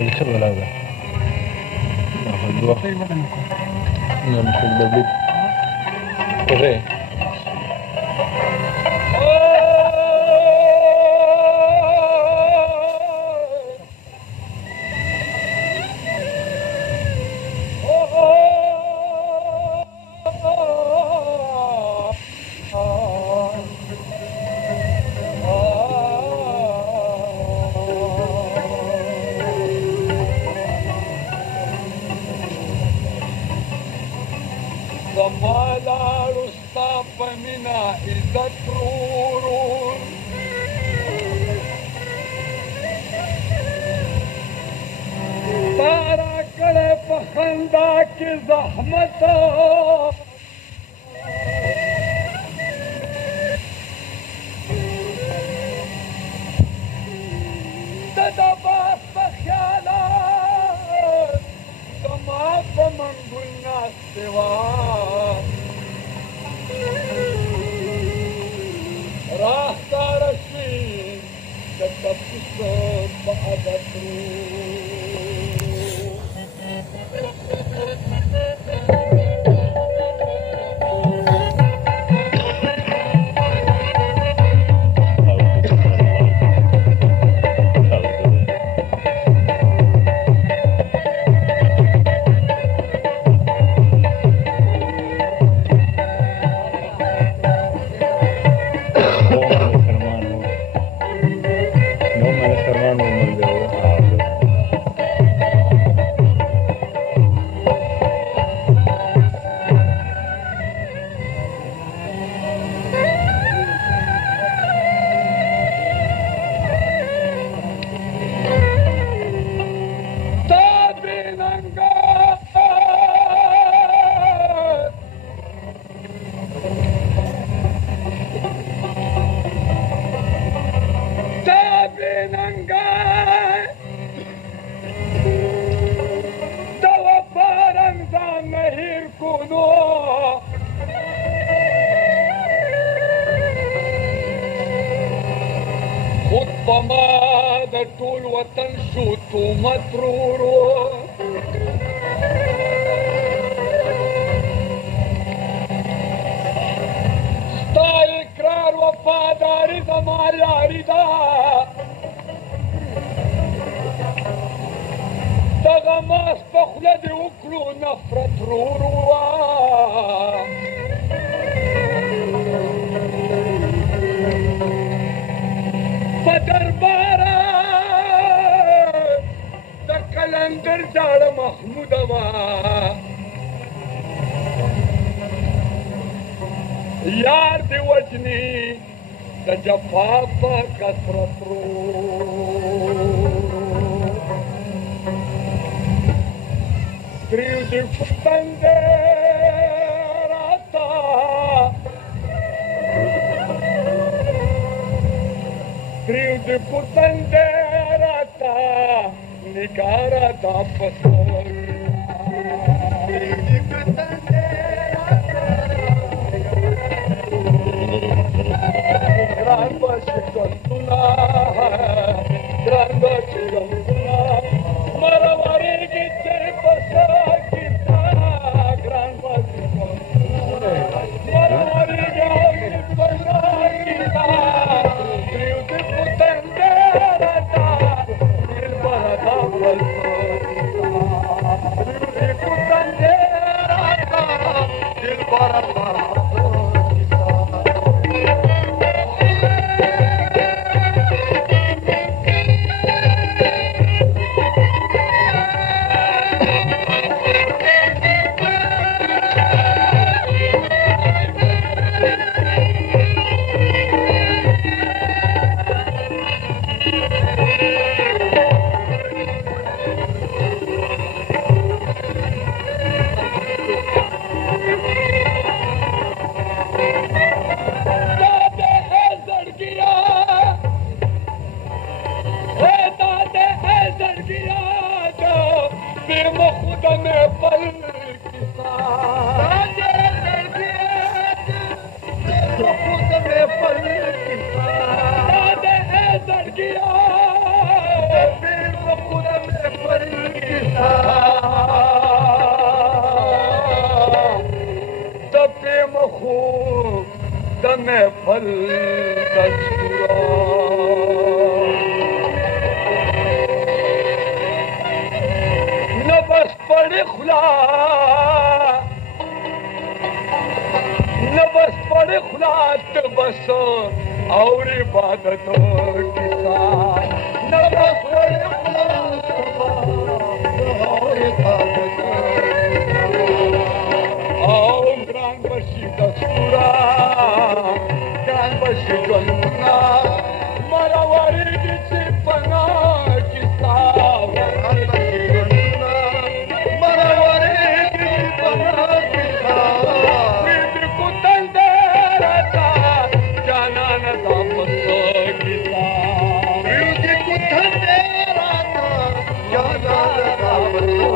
الشغل هذا ناخذ طيب بدنا ناكل. نمسك دبليك كوري زمالا رستاپ منا عزت رورون تارا کڑے پخندا کی زحمت دادا باس بخیالات زما په منګلنا سوا راهکار شي د تپوس په عادت بما د ټول وطن شو تو مترورو ستا اقرار وفاداری زما یاری دا دغه ماس په خوله دې وکړو نفرت رورو دربارا د کلندر جاړه محمود وا یار دی وجنی د جفا په کثرت رو تریو دی فتنده راتا Trio de putanderata, negara da pastor. Trio de putanderata, gran bashi kantuna, gran bashi kantuna, maravari gite pasa kita, gran bashi kantuna, maravari gite pasa kita. Trio de putanderata, il barata pastor. بل دستورا نبس پڑ خلا نبس پڑ خلا بس اور عبادت کسان نبس پڑ خلا اور عبادت او گران بشی دستورا گران بشی جنونا مرا واری چی پنا کسا گران بشی جنونا مرا واری چی پنا کسا پرید کو تل دے رہتا جانا ندا پسو کسا پرید کو تل دے رہتا جانا ندا پسو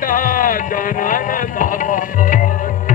تعدنا تعبان